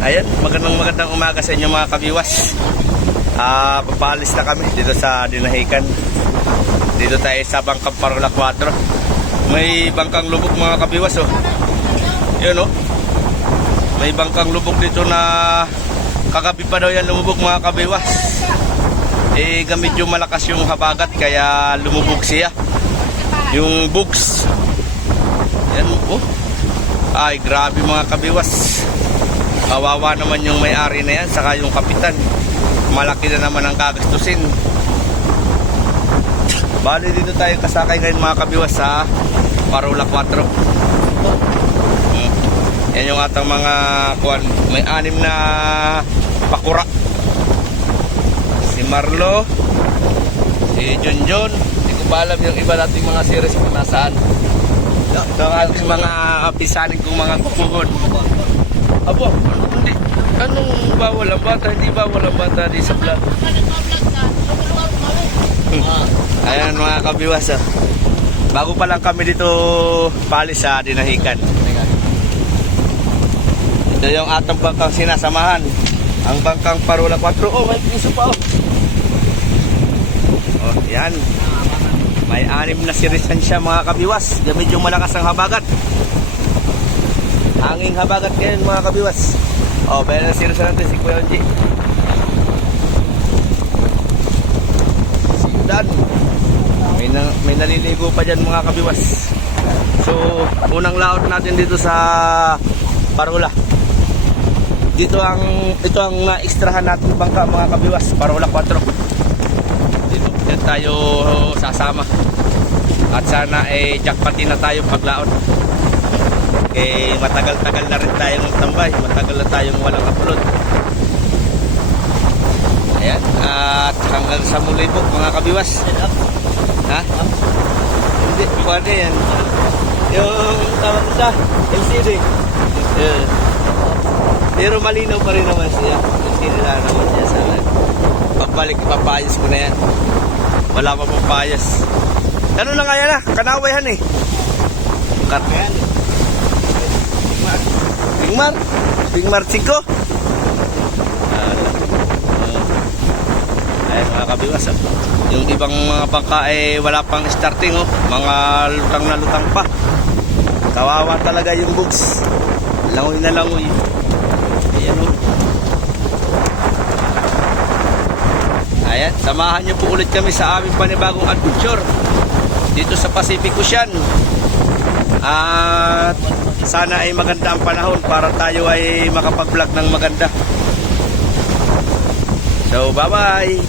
Ayan, magandang umaga sa inyo mga kabiwas. Papaalis na kami dito sa Dinahican. Dito tayo sa Bangkang Parola 4. May bangkang lubog mga kabiwas, oh. Yun, oh. May bangkang lubog dito na kagabi pa daw yan lumubog mga kabiwas. Medyo malakas yung habagat kaya lumubog siya. Yung bugs. Yan, oh. Ay, grabe mga kabiwas. Kawawa naman yung may-ari na yan, saka yung kapitan. Malaki na naman ang gagastusin. Bali dito tayo kasakay ngayon mga kabiwas sa Parola 4. Yan yung atang mga kuwan. May 6 na pakura. Si Marlo, si Junjun. Hindi ko pa alam yung iba nating mga series kung nasaan. Ito ang ating mga pisanin kong mga kukuhon. Abo, hindi. Anong bawal ang bata? Hindi bawal ang bata di sa vlog. Ayan mga kabiwas, oh. Bago pa lang kami dito palis sa Dinahican. Ito yung atang bangkang sinasamahan. Ang Bangkang Parola 4. Oh, may piso pa, oh. Oh, yan. May 6 na sirisan siya mga kabiwas. Medyo malakas ang habagat. Hanging habagat ngayon mga kabiwas. Oh, bayan na sirisan natin si Kuya G. Sindan. May naliligo pa dyan mga kabiwas. So, unang laot natin dito sa Parola. Ito ang na-extrahan natin bangka mga kabiwas. Parola 4. Dito tayo sasama. At sana jackpotin na tayo paglaot. Matagal-tagal na rin tayong tambay. Matagal na tayong walang upload. Ayan. At hanggang sa muli po mga kabiwas. Ha? Hindi, paano yan? Yung tawag sa LCD. Pero malinaw pa rin naman siya. LCD na naman siya sana. Pagbalik, ipapayas ko na yan. Wala pa pong payas. Ano na nga yan, ah? Kanawayan eh. Karyan. Bingmar 5. Ayan mga kabiwas, oh. Yung ibang mga bangka wala pang starting, oh. Mga lutang na lutang pa. Kawawa talaga yung bugs. Langoy na langoy. Ayan, oh. Ayan, samahan niyo po ulit kami sa aming panibagong adventure dito sa Pacific Ocean. At sana ay maganda ang panahon para tayo ay makapag-vlog ng maganda. So, bye-bye.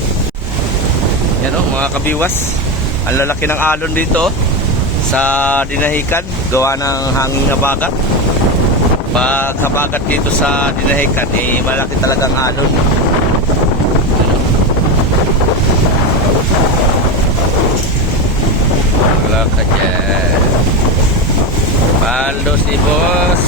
Yan, oh, mga kabiwas. Ang lalaki ng alon dito, oh, sa Dinahican. Gawa ng hanging habagat. Pag habagat dito sa Dinahican, malaki talagang alon. Wala ka dyan. Paldo si boss.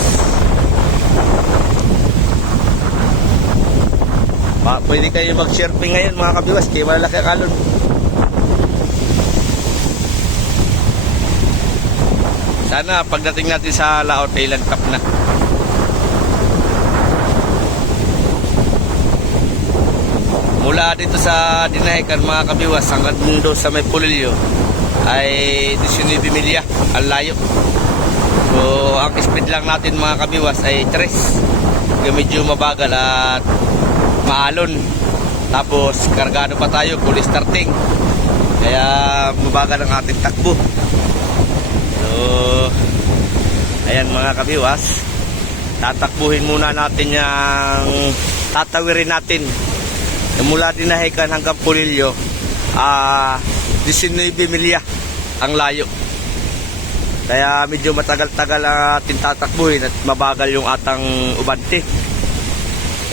Pwede kayo mag-surfing ngayon mga kabiwas, kaya malaki ang alon. Sana pagdating natin sa laot ay landkap na. Mula dito sa Dinahican mga kabiwas hanggang doon sa may Pulilyo ay 19 milya ang layo. So ang speed lang natin mga kabiwas ay 3. Medyo mabagal at maalon. Tapos kargado pa tayo, full starting. Kaya mabagal ang ating takbo. So ayan mga kabiwas, tatakbuhin muna natin yung tatawirin natin mula Dinahican hanggang Pulilyo. 19 milya ang layo. Kaya medyo matagal-tagal ang ating tatakbuhin at mabagal yung atang ubante.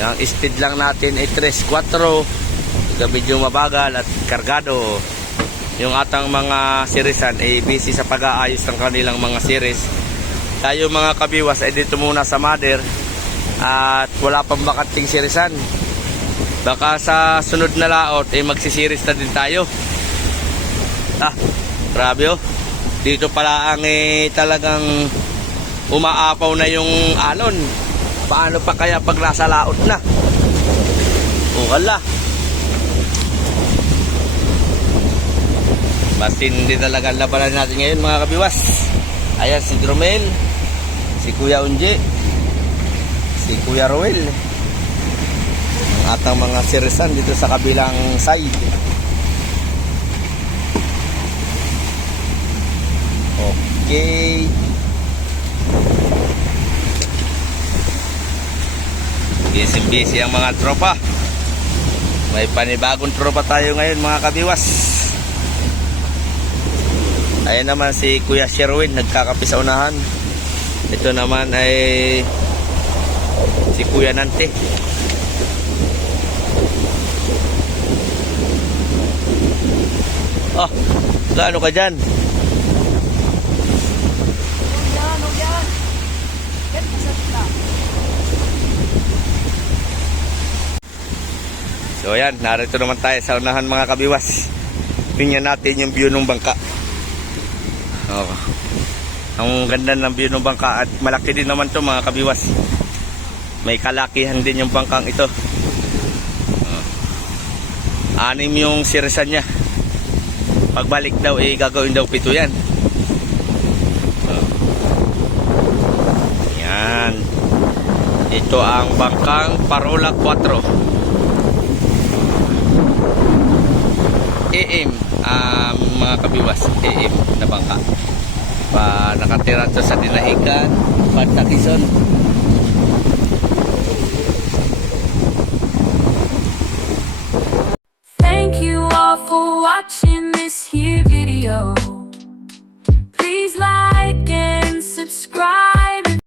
Yung speed lang natin ay 3-4. Medyo mabagal at kargado. Yung atang mga sirisan ay busy sa pag-aayos ng kanilang mga series. Tayo mga kabiwas ay dito muna sa mother at wala pang bakanting sirisan. Baka sa sunod na laot ay magsisiris na din tayo. Grabe, oh. Dito pala ang talagang umaapaw na yung alon. Paano pa kaya pag nasa laot na? O hala. Matindi talaga ang labanan natin ngayon mga kabiwas. Ayan si Dromel, si Kuya Unji, si Kuya Roel. Ang atang mga sirisan dito sa kabilang side. Okay. Busy ang mga tropa. May panibagong tropa tayo ngayon mga kabiwas. Ayan naman si Kuya Sherwin, nagkakape sa unahan. Ito naman ay si Kuya Nante. Oh, gaano ka dyan? So ayan, narito naman tayo sa unahan mga kabiwas. Tingnan natin yung view ng bangka. Oh, ang ganda ng view ng bangka at malaki din naman to mga kabiwas. May kalakihan din yung bangkang ito. Oh. 6 yung sirisan niya. Pagbalik daw gagawin daw 7 yan. Oh. Yan. Ito ang bangkang Parola 4. AM mga kabiwas, AM na bangka. Nakatira to sa Dinahican, Banta Quezon. Thank you all for watching.